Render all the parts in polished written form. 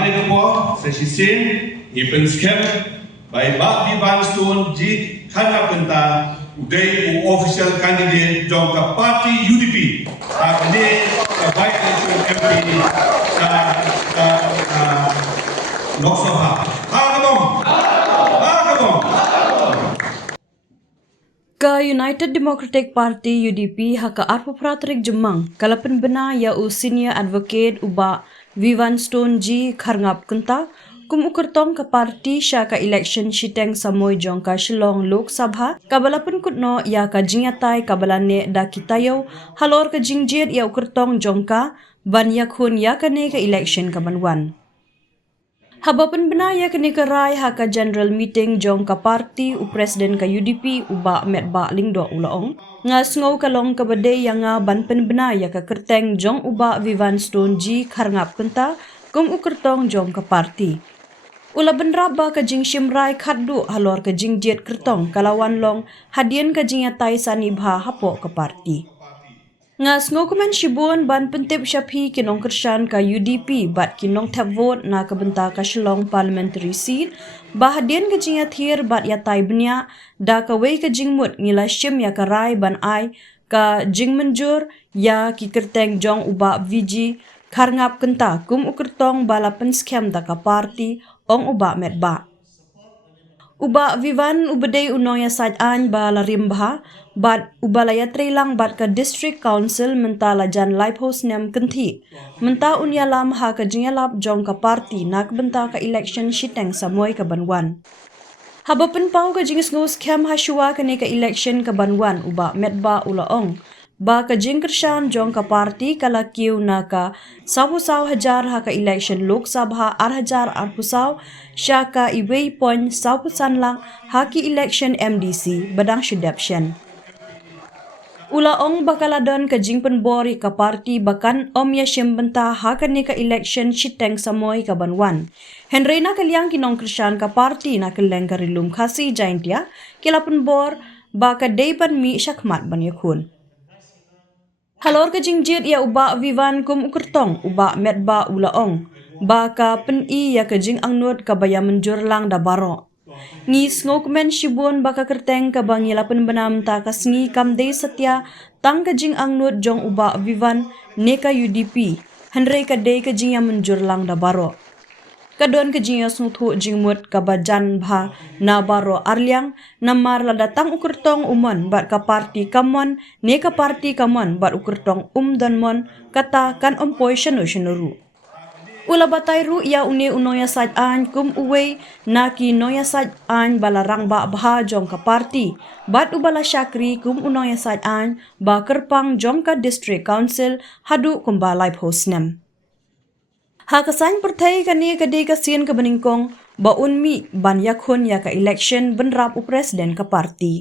Mengalaya kepo sesisin ipenskem by Bah Vivanstone G Kharngapkynta uday official candidate jongka party UDP ini by election MP sa Lok Sabha. Ka United Democratic Party UDP haka arpa pratrik jemang kalapan bena ya senior advocate Bah Vivanstone G Kharngapkynta kum ukertong ka parti sya ka election shiteng samoi jongka Shillong Lok Sabha kabalapan kutno ya ka jingyatai kabalane da kitayo halor ka jingjet ya ukertong jongka ban yakhun ya kane ka election kabanwan. Habapan benaya kini kerai haka general meeting jong ka parti presiden ka UDP uba metba lingdo ulaong ngas ngau kalong ka bade yang ban pen benaya ka kerteng jong Bah Vivanstone G Kharngapkynta kum ukertong jong ka parti ula benraba ka jing shimrai khaddu halor ka jing jet kertong kalawan long hadian ka jing yatai sanibha hapo ka parti. Ngas ngokumen shibun ban pentip syaphi kinong kershan ka UDP bat kinong tap vote na kabenta ka Shillong parliamentary seat bahadian ka jing yathir bat yatai benya da ka wei ka jingmut ngila shim ya karai ban ai ka jing menjur ya ki kerteng jong Bah VG Kharngapkynta kum ukertong balapan scam da ka parti ong Bah metba. Bah Vivan ubedai unong ya sajaan ba larim bah bat ubalaya trelang bat ka district council mentala jan live host nem kenti menta unyalam ha ka jingalap jong ka parti nak benta ka election shiteng samoi ka banwan. Habapen pau ka jingis ngos kem hasua ka ne ka election ka banwan Bah metba ulaong ba ka jingkershan jong ka parti kala kiu na ka 1,000 ha ka election Lok Sabha 8,000 sya ka iway point 1,000 lang ha ki election MDC badang shudapsyan. Ulaong bakaladon ka jingpen bori ka parti bakan omya shimbenta ha ka ne ka election shiteng samoi ka banwan. Henry na kalyang kinong kershan ka parti na kaleng ka rilum khasi jaintia kilapen bor ba ka dayban mi syakmat ban yakun. Halor ka jingjit ya Bah Vivan kum ukertong Bah metba ulaong ba ka peni ya ka jing angnut ka baya menjur lang da baro. Ngis ngokumen shibun ba ka kerteng ka bangilapen benam ta ka sngi kamdei setia tang ka jing angnut jong Bah Vivan ne ka UDP henry ka dei ka jing ya menjur lang da baro. Kadon ke jing sungthu jingmut ka bajan bha na baro arliang namar la datang ukertong umon bat ka parti kamon ne ka parti kamon bat ukertong dan mon kata kan ompoi shenu ula batai ru ya une unoya saj an kum uwei na ki noya saj an balarang ba bha jong ka parti bat ubala syakri kum unoya saj an ba kerpang jong ka district council hadu kum ba live host nem. Hakasan pertai kani kadai kasian ke beningkong ba unmi ban yakhun ya ka election benrap presiden ka parti.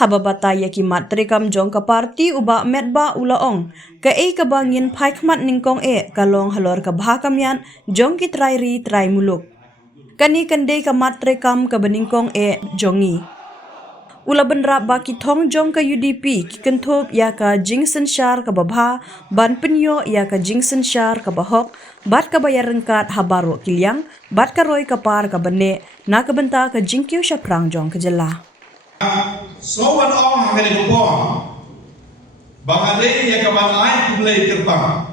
Hababata ya kimat terikam jong ka parti Bah metba ulaong ka ka bangin paikmat ningkong kalong halor ka bhakamyan jong ki trai muluk. Kani kandai ka mat terikam ka beningkong jongi. Ula benrap ba ki thong jong ka UDP ki kentup ya ka jingsen syar ka babha ban penyo ya ka jingsen syar ka bahok bat ka bayar rengkat habaro kilyang bat ka roy ka par ka bane na ka benta ka jingkyu syaprang jong ka jela. So wan ong hangani kepo bangade ya ka ban ai kublai kerpang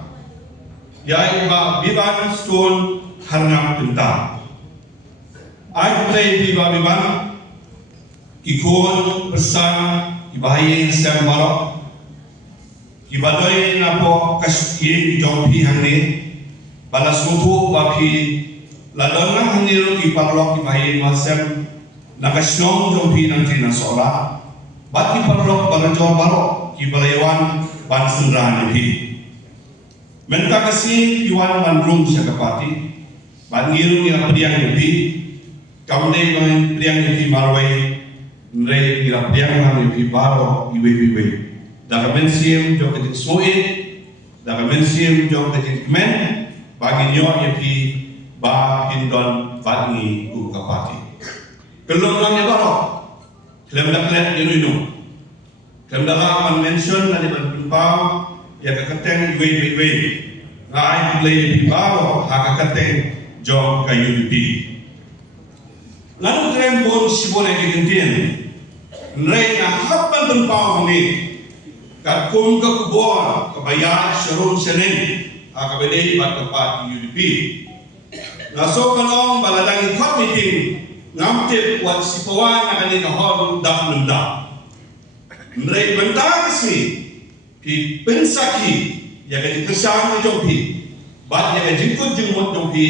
ya Bah Vivanstone Kharngapkynta ai kublai Bah Vivan ikon bersama ibahayin sem barok ibadoi napo kasih jompi hangni balas mutu bapi ladon hangni ro iparlok ibahayin masem nakasong jompi nanti nasola bati parlok barajor barok ibalayawan ban sendran ni menta kasih iwan mandrum syakapati bangiru yang priang ni kaunai ban priang ni marwai nrei ira priang han ni baro iwe daga mensiam jo ka soe daga mensiam jo ka men bagi nyo ye ba hindon bagi u kapati kelong lang ya baro klem dak let inu klem dalam mention na di ban ya ka kateng iwe ngai play di baro ha ka kateng jong ka UDP. Lalu krem bon sibore ke gentien. Nrei na hapan benpau ni. Kat kum ka kubor ka bayar syarun senen akabedei bat kepat UDP. Naso kanong baladang ikot meeting ngamtip wat sipawan akan ni kahor dak nenda. Nrei bentar kesini pi pensaki ya ka kesang jong pi. Bat ya ka jingkut jengmot jong pi.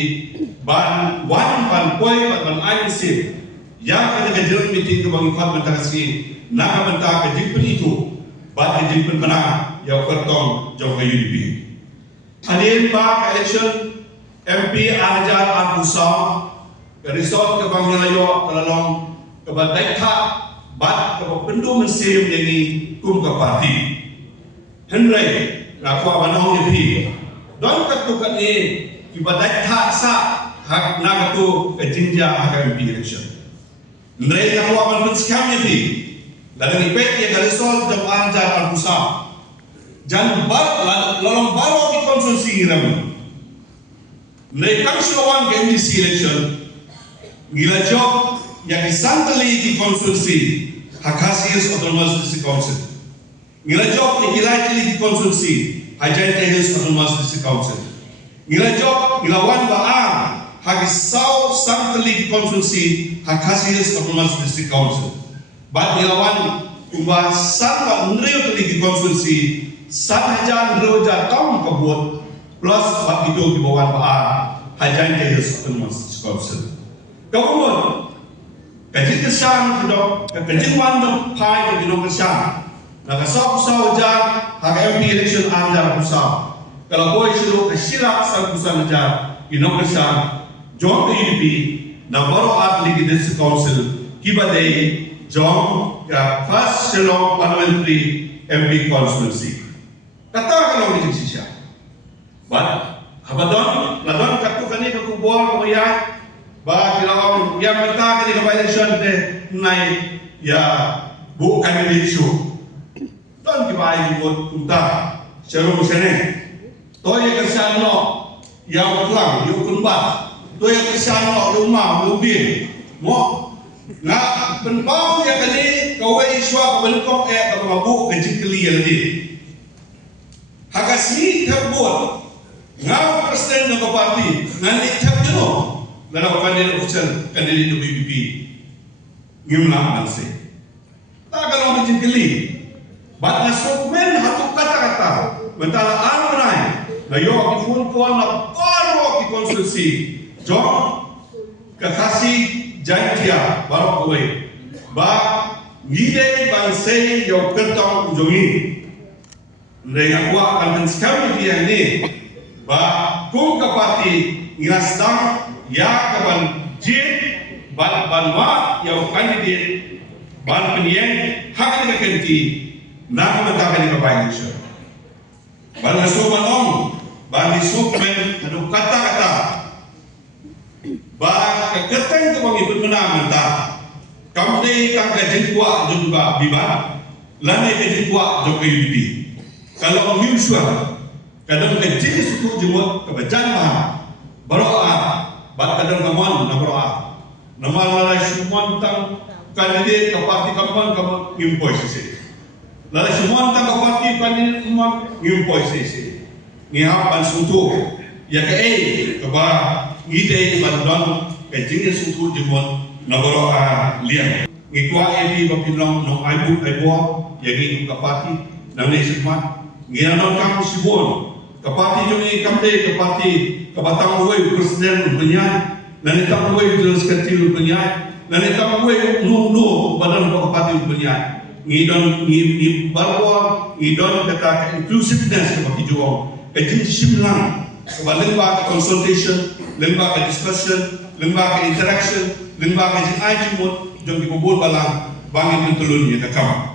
Ban wan ban koi ban ain sip yang ada kejelang meeting ke bang ikut bentar kasih nak bentar kejimpen itu bat kejimpen mana yang kyrtong jauh ke UDP. Hadir pak eleksyon MP Arjar Arbusau ke resort ke bang Meghalaya kelalong ke badai tak bat ke pendu mesim ini kum ke parti. Henry ngaku abanong UDP don ketukan ni ibadai tak sah hak nak tu kejinja hak MP election. Mereka akan menskam ni, lalu ipet yang dari sol jam anjar Arbusau, jangan lalu baru di konsulsi ram. Mereka selawan ke MDC election, gila job yang disantali di konsulsi hak hasil Autonomous District Council. Gila job yang gila di konsulsi Hajan Tehus Autonomous District Council. Gila job gila wan baam hagi sau santali konsulsi hak hasil Autonomous District Council. Bat ilawan ubah sangat nreu tali konsulsi 1,000 roja tahun kebuat plus bat itu di bawah baar hajan Tehus Autonomous District Council. Kemudian kaji kesang kedok kaji mandok pai kaji dok kesang. Nak sau jar hak MP election anjar pusat. Kalau boy suruh kesilap sang pusat jar inok kesang jong UDP na baru atli District Council kibadai jong ya first Syllad parliamentary MP constituency. Kata kalau di Indonesia, but habadon ladon katu kani ke kubor koyak, bah kilawan yang minta kani ke election de nai ya bukan di isu. Don kibai buat kunta seru sene. Toye kerjaan lo yang pulang diukumbat. Tu yang kesana rumah mobil mo nak penbau yang kali kau iswa kau belkok kau mabuk kecil keli lagi hakasi terbuat ngau presiden ng parti nanti terjeno lalu kandidat usul kandidat UDP ngimlang anse tak kalau kecil keli bat nasukmen hatu kata-kata mentala anai layo phone call na paro ki konsulsi jom kekasih jantia baru kowe ba ngide bansai yo kyrtong ujongi mereka kuat akan sekali dia ini ba kum kapati ngasdang ya kaban jin ban banwa yo kandidat ban penyen hak ni kenti nak mengatakan ke baik Malaysia ban sumanong ban disukmen adu kata-kata bah keketeng tu bagi bermenang mentah. Kamu ni kan kaji kuat juga biban, lama kaji kuat juga UDP. Kalau orang musuh, kadang kaji suku jemut kebacan mah, beroa, bat kadang kamuan nak beroa. Nama lalai semua tentang kandidat ke parti kamuan ngimpoi sisi. Lalai semua tentang ke parti kandidat kamuan ngimpoi sisi. Ngihapan sutu, ya ke kebah. Ngide bandon kejingnya suku jemut nagoro liang ngikwa ebi bapinong nong aibu aibo yagi kapati nang semua ngianon kamu sibon kapati jumi kamde kapati kabatang uwe presiden penyan nani tang uwe jelas kecil penyan nani tang uwe nu badan kapati penyan ngidon ngi barwa ngidon kata inclusiveness kapati juang kejing simlang lembaga consultation, lembaga discussion, lembaga interaction, lembaga jimut, jom dikubur balang bangin mentulun ya kakam.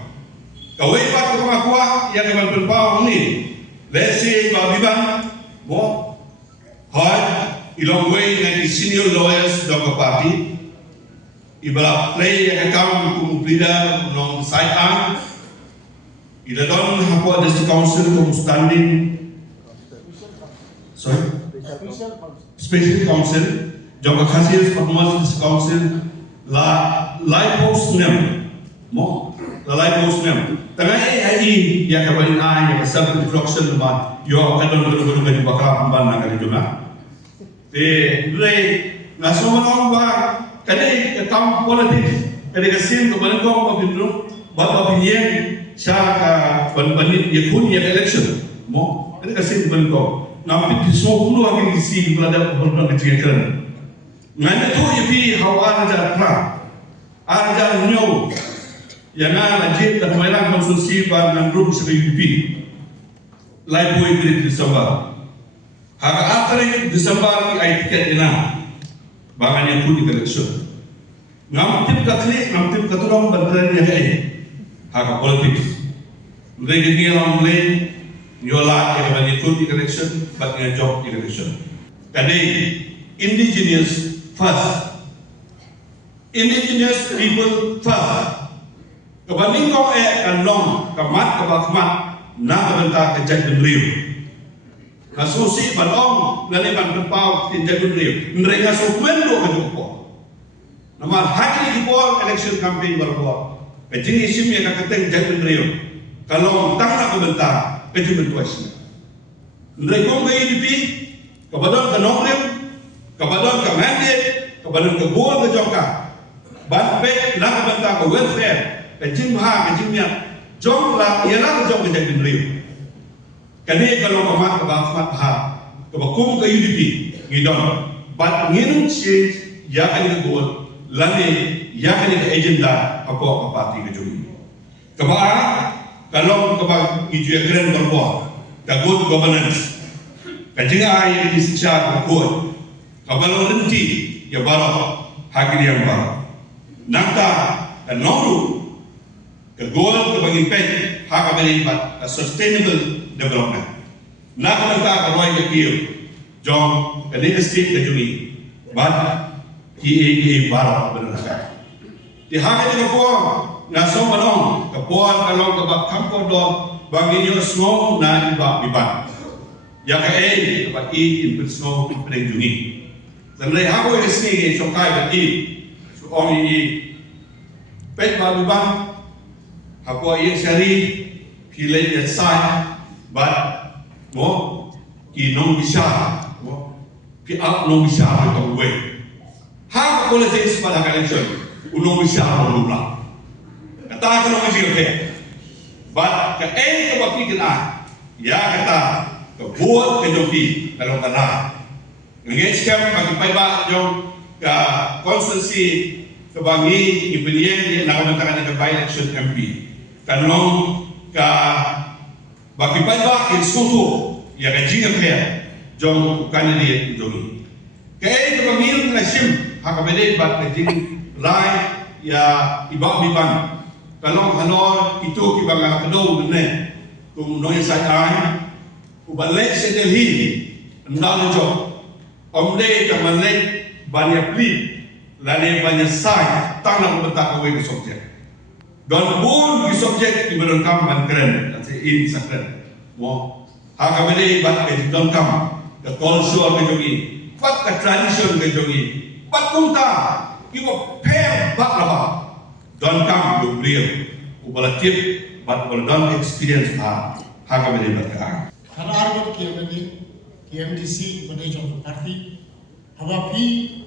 Kawai pak kemangkuah yang akan berbau ni, let's say Bah Vivanstone mo, hard ilong way na senior lawyers dalam parti, ibarat play yang akan kumplida nong side arm, ida don hapua district council kum standing. Sorry? Special Council, jong Khasias Performance Council, lai post nem, lai post nem. Tengah AI yang kawan ai yang self reflection mat, yo kadon kadon bakal pemban nak kali juga. Dulai nasional orang bah, kadai ketam politik, kadai kesim kemudian kau berpindu, berpinjam, syar berpinjam yakun yang election, kadai kesim kemudian kau. Nampak pisau puluh akan isi belada berbulan kecil-kecilan. Ngana tu iapi hawa ajar pra, ajar nyau, yang lajib dan mainan konsumsi pada grup sebagai UDP. Lai boy kredit Desember. Harga akhir Desember ai tiket ina, bangannya pun di election. Ngamtip katli, ngamtip katurang berjalan yang harga politik. Mereka ni orang lain. Yola yang bagi ikut di election, bagi job di election. Kadai indigenous first, indigenous people first. Kebanding kau long kemat kebakmat, nak kebentak kejadian beriu. Kasusi balong dari ban berpau kejadian beriu. Mereka sukumen dua kejumpor. Nama hari kebor election campaign berbuat. Kejadian isim yang kata kejadian beriu. Kalau tak nak kebentak. Kejutan tuasnya. Mereka ke UDP, kepada kenongrim, kepada kemandir, kepada kebuan kejoka, banpek nak bantah ke welfare, kejimha, kejimnya, jomlah ialah kejom kejadian beriu. Kini kalau kemat kebangsmat ha, kebakum ke UDP, ngidon, bat ngin change, ya kini kebuan, lani, ya kini ke agenda apa parti kejumi. Kebaa kalau kebab hijau keren berbuat, good governance, kajing ayat di secara good, kalau renti ya baru hak yang baru, nangta dan nongru, kegoal kebagi pet hak beribat sustainable development, nak nangta keroy kekil, jom kini estate kejuni, bad ki baru benar. Di hak ini kepuang. Naso manong kepuan kalau kebab kampung dor bagi nyo snow na iba biban. Ya ka kebab in snow pring jungi. Dan lay hako esni so kai ba so ong pet ba biban hako sari pilih ya sai but nong bisa ki up nong bisa ko we. Ha ko le jes pada election unong bisa rolula. Kata kalau masih okey, but ke kebaki kita, ya kata kebuat kejoki kalau kena. Dengan skema bagi payah jom ke konstitusi kebangi impilian yang nak menentangkan ke by election MP. Kalau ke bagi payah institusi ya kajing okey, jom bukan dia jogi. Ke kebangi nasim hak berdek bat kajing rai ya ibak biban. Kalau halor itu kita bangga kedua benar, kum noy saya, ubalik sedel ini, ndal job, omde kemalik banyak pli, lain banyak sai, tanah bertak away ke subjek. Dan pun ke subjek diberangkam bankeren, that's in sakren. Mo, hakabeli bat ke dongkam, ke culture ke jogi, bat ke tradition ke jogi, bat kumta, kita pair bat laba. Don't come to real. Ubala tip, but ubala don't experience ha kami berkat. Karena arwah KMDC manage of the party, hawa pi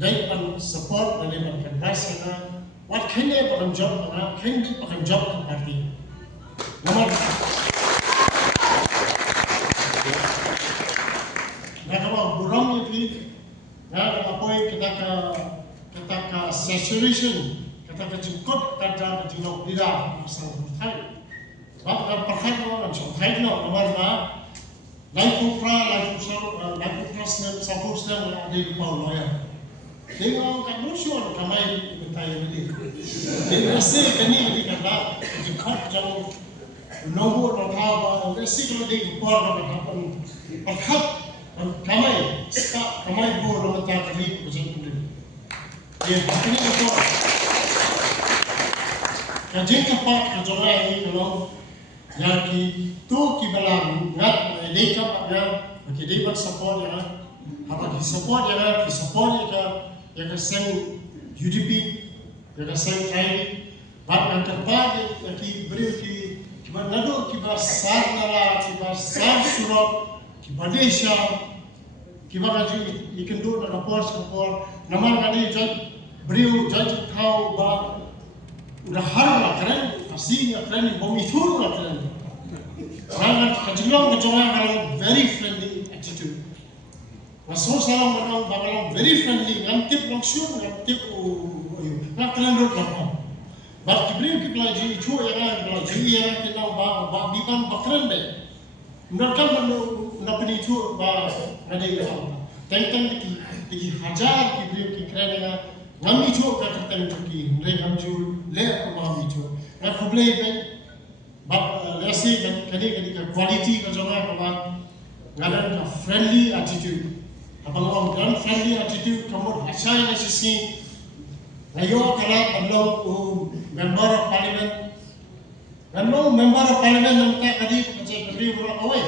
laipan support dan laipan advice na what can they pakai job na can they pakai job ke party. Nomor na kawa burang itu na apoy kita ka saturation. Kata kejengkut kata kejengkut tidak sang perhai. Bapa perhai tu orang perhai tu nomor ma. Lain kupra senang sapur senang ada di bawah loya. Tengok kat musuh kamai bertanya ni. Rasa kini ni kata kejengkut jauh nombor berapa. Rasa kalau dia kupar berapa perhai kamai start kamai bor nomor tak kali kejengkut ni. Dia ini kupar. Kajing kapak kajongai kalau yang ki tu ki balang ngat mereka pada bagi dia support ya, apa ki support ya, ya ka sen UDP, ya ka sen Thai, bab yang terbaik ya ki beri ki nado ki basar nala, ki basar surat, ki Malaysia, ki bagaji ikan dur na kapor, nama kali beri jaj kau ba udah harga keren, aslinya keren, bom itu keren. Orang kajilong kalau very friendly attitude. Masuk salam orang very friendly, ngantip langsung, ngantip nak kalian dulu apa? Bab kibri kiblaji itu yang belaji yang kita bah biban bakran deh. Mereka nak beli itu bah ada yang tentang di hajar kibri kikran yang ngam itu kata tentang ki, mereka jual le apa itu. Nak kubli deh. But let's say that quality ngalan ka friendly attitude. Abang orang friendly attitude kamu asal na sisi. Ayo kalau abang member of parliament. Member of parliament nampak kadi macam kadi orang away.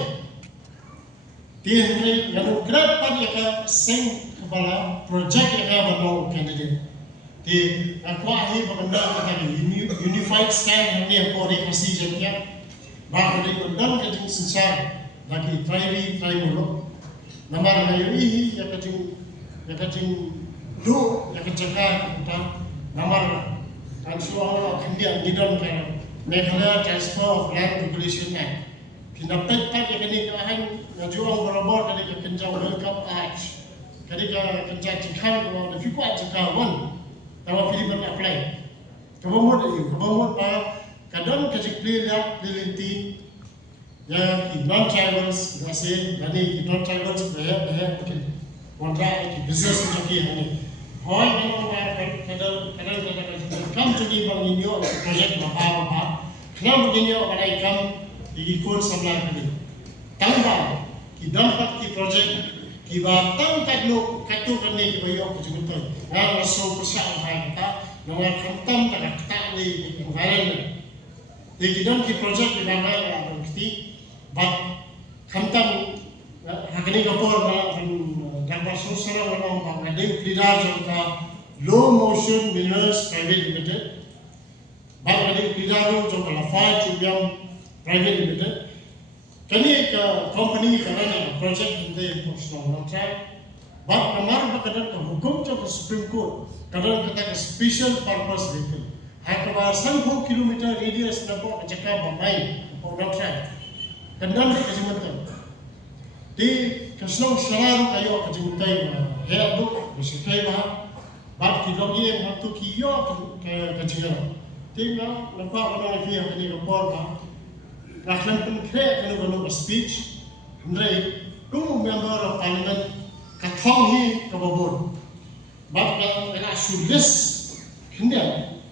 Dia ni yang kerap pada ka sing kepala project yang abang candidate. Di aku akhir berkenal dengan unified stand yang apa dia kasih jadinya bahawa dia berkenal dengan sensar lagi try mulu nama rayu ini yang kecing do yang kecakar kita nama kan suara kemudian di dalam Meghalaya Transfer of Land Regulation Act kita petak yang ini kahan ngajuang berabor kali kekenjau welcome arch kali kekenjau cikang kalau lebih kuat cikawan tawa Philippine apply. Kebomot pa kadang kajik lihat lilinti yang non-tribals kasi dari non-tribals bahaya mungkin kontra business macam ni. Hoi memang kadang kam jadi bang inyo project apa. Kenapa inyo balai kam ikut sebelah ni. Tambah dampak ki project kibatang kadlo katu kani kibayo kujugutan na raso persang kita nawar khantam takta ni environment di kidam ki project di mana ada bukti bat khantam hakani kapor na dapat susara orang bangade leader jangka low motion minerals private limited bangade leader jangka lafai chubiam private limited kini ke company kerana project ini personal contract, bab kamar berkaitan ke hukum ke Supreme Court, kadang kita ke special purpose vehicle. Hai kabar 100 kilometer radius nampak cakap bamai contract. Kadang kita jematan. Di kesenang selalu kayu kejemutai head duk bersekai bab kita ni waktu kiyo ke kejemutan. Tinggal nampak orang lagi yang ini kapor Rakyat pengkret kena speech, mereka tu member of parliament katong hi kababon. Bab kena sulis hendak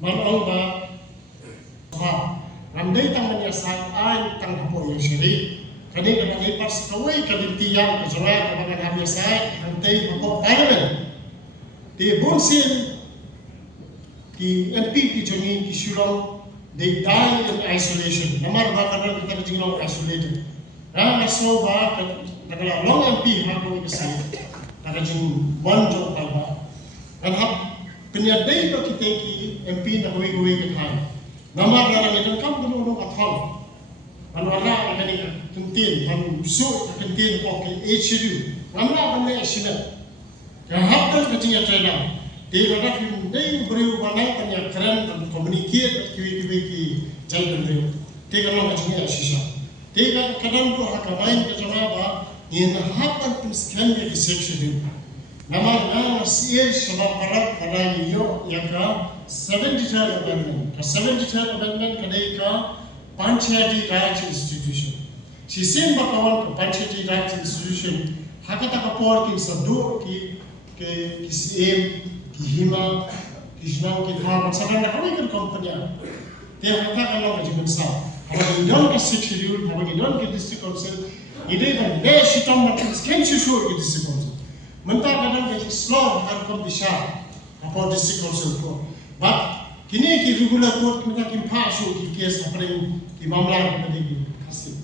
manong ba ramdai tang menyasar ai tang kapo yang siri. Kani kena lipat sekawai kali tiang kejawa kabangan habisai rantai kapo parliament. Di bonsin di MP ki joni ki surau. They die in isolation. Namar bakal kita tinggal isolated. Ramai soba kalau long MP hago kasi, kalau jing one job apa. Dan hab penyadai kalau kita ki MP nak gue kan. Namar dalam itu kan dulu atau. Anwara akan ni kentin, kan su kentin oke HDU. Namar benda asyik. Yang hab kan kecil trader. Dia kata dia beri banyak banyak keren dan komunikasi kiwi jalan beri. Dia kalau macam ni sisa. Dia kadang tu hakabain kejalan bah ini hapan pun dia research nama siapa sebab perak pada New yang ka 73rd amendment. 73rd amendment kadai ka Panchayati Raj Institution. Sisin bakawan ka Panchayati Raj Institution hakata kapor kin sabdu ki CM Hima, Kishnau, Kithar, Sadan, kami kan company. Dia kata kalau macam besar, kalau indon ke schedule, kalau indon ke district council, ini kan le shiteng macam scan susu ke district council. Mentah kadang jadi slow harus besar, apa district council ko. But kini ki regular court kita kim pasu ki case apa yang ki mamla kita di kasih.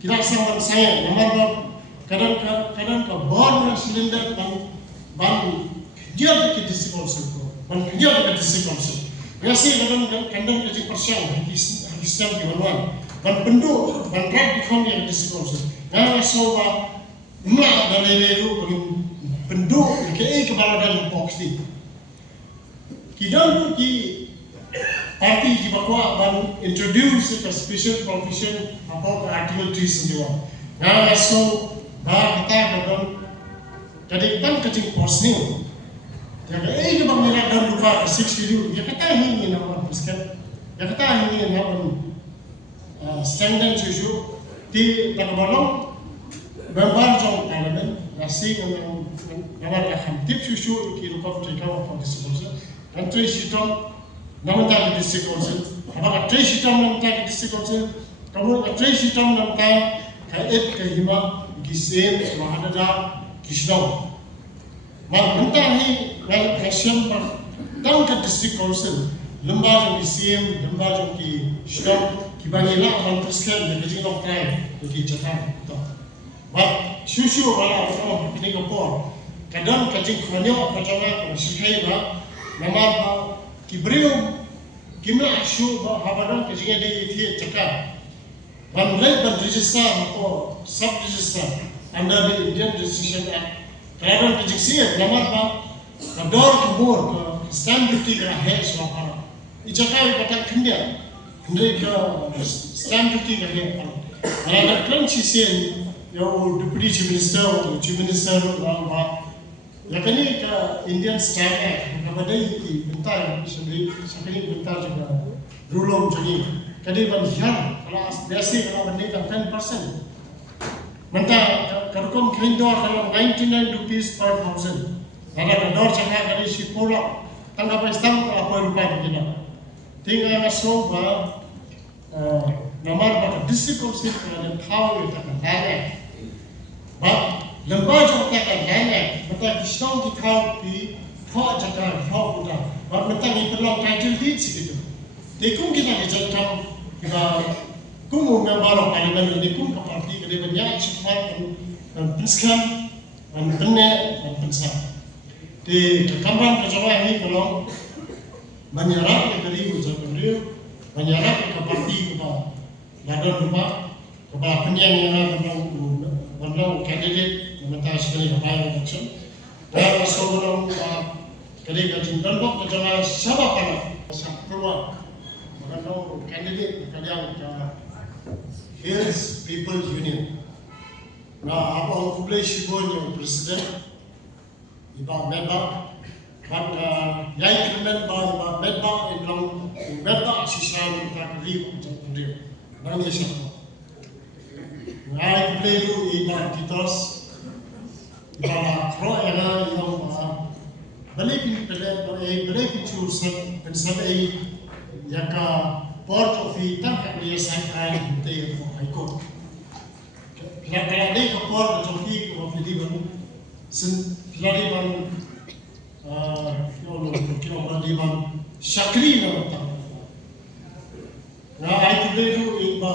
Kita sama saya, nomor kadang ka born cylinder ban dia ke district council ko ban dia ke district council biasa kadang ke persiang Islam di mana ban penduk ban rak di kong yang district council na soba mak dalai lu penduk ke kepala dan box ni kidang ki parti di bakwa ban introduce a special provision about article 371 na so ba kita dalam jadi ban kecing posning jaga ke bang nila dan lupa 6 video ya kata ini nama biskat ya kata ini nama standard issue di tagabalong member jong parlimen nasi dengan nama tip issue ki lupa mereka apa disebut dan shiteng nama tak district council apa shiteng nama tak district council kamu shiteng nama kait kahima gisem mahadada kisdong ma mentah ni nasiam par tang ka district council lembaga gisem lembaga ki kisdong ki bangila man presken de bijing trai ki jatan to ma shushu wala ko ni ko por kadang kajing khonyo kajanga ko sikhai ba nama ba ki breu kimla shu ba habadan kajing de thi chaka ban lay ban register or sub register under the Indian Registration Act. Kadang kejiksi nama ba kador kubur ke stamp duty ke hai swapara. Ijakai kata India, India ke stamp duty ke hai. Ada kan sisen yo deputy chief minister orang ba. Yakni ke Indian Stamp Act. Kabadai ki bentar sekali bentar juga rulong jadi. Kadi ban hian kalau biasa kalau benda kan 10%. Mentah karukum kindor kalau 99 rupees per thousand. Ada dor cakap kali si pola tanggap Islam apa rupiah begini. Tinggal masuk ba nomor ba district council kalau tahu itu kan lain. Ba lembaga kita kan lain. Mentah Islam kita tahu pi thau cakap thau kita. Ba mentah ni perlu title deed segitu. Tekung kita kerjakan kita kumu member parlimen ini kum parti kede banyak cepat dan piskan dan benar dan pensar di kekambang kejawa ini kalau menyerap ke dari ujar beliau menyerap ke parti kepada badan rumah kepada penyanyi yang tentang kandidat meminta sekali apa election dan seorang kede kajin tembok kejawa siapa pada keluar kalau kandidat kalian ke Hills People's Union. Nah, apa boleh sibuk yang presiden, iba member, kan yang krimen bah member yang member sisam tak ribu macam dia. Mana siapa? Nah, boleh tu iba kitos, iba kro yang balik balik cursen pensar yang port of Ita kat dia sampai hotel High Court. Kalau dia ke port of Ita ke Filipan, selari ban, kilo ban Syakri nama tak. Nah, itu dia tu iba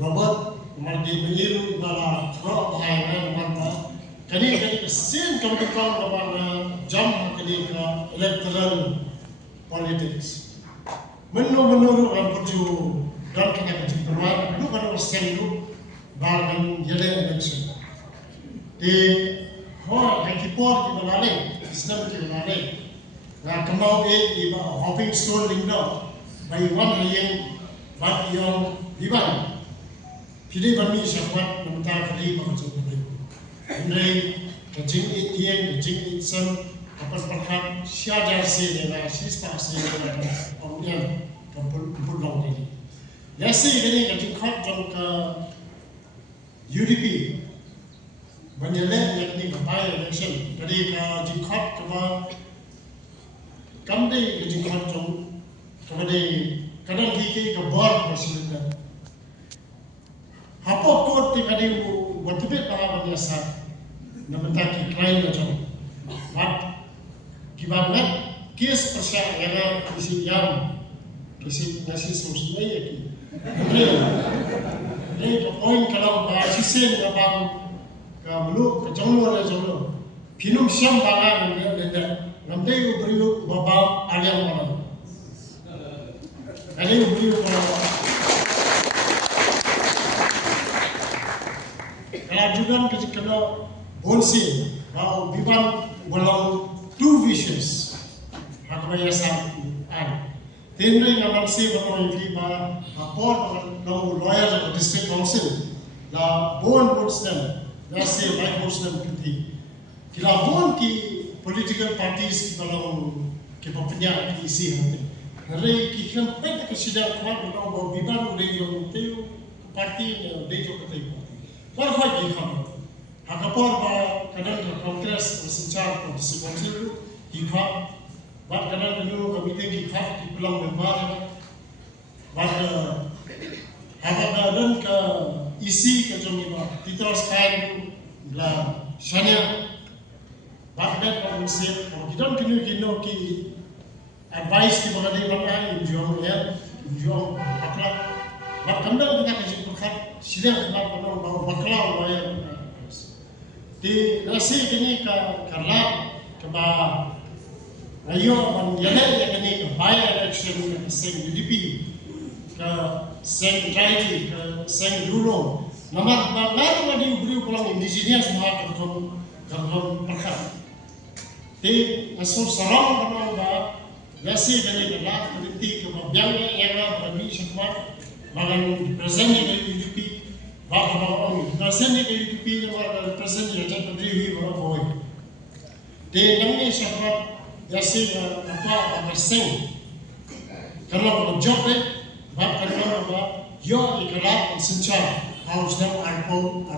Robert mardi menyiru bala rock high nama. Kali sen kami tukang nama jam kali ke electoral politics. Menurut perju dan kita kecil teman, lu kan urusan lu bahan jadi election. Di kipor di Meghalaya, Islam di Meghalaya. Nah, kemau di hopping stone lingkar, bayi wan yang bat yang diban. Pilih bami syahwat meminta kali macam tu. Ini kecil itian, kecil insan. Apa perkara syajar sini, sista sini, orangnya kampung ini. Yasi ini kecil kat jom ke UDP, banyak yang ni kepai election. Jadi kecil kat keba, kamde kecil kat jom, kepada kadang kiki kebar bersiluman. Apa kot ti kadi buat tibet bahawa biasa, nampak ki klien macam, mat kibangat kes persya yang kisi yang kisi nasi sosial ya ki. Ini poin kalau bahasa sen abang mulu ke jonglo le jonglo pinum siam banga nende namde ubrio baba aliam mana ali ubrio kalau juga kita bonsi bau biban belum two wishes aku biasa an tenri namam se bato ini ba apor no lawyer district council la bon Muslim la se by Muslim kiti kila bon ki political parties kalau ke papanya ki isi hati hari ki kan pet ke sidang kuat no bau biban udah jom teu parti udah jom kata por hoje kami hakapor ba kadang ke kongres secara konstitusi hikap bat kadang dulu komite hikap di pulang member bat kadang ke isi ke jomiba titos kain la shania bat kadang konsep kita kini ki advice ki bagadi banga injong akhlak bat kandang kita kasi tukat sidang akhlak bang baklau bayar di nasi kini karla keba ayo man yana kini ke by election seng UDP ke seng raiti ke seng rural nama lalu di ubri pulang indigenous mah kerjom perkat di asal sarang bang ba nasi kini karla berhenti keba biangnya yang bagi semua makan present di UDP bahkan present di UDP nama present di jalan berdiri orang boy. Di namanya siapa biasa apa seng kalau job bahkan kalau yo ikhlas sencar harus dapat alkohol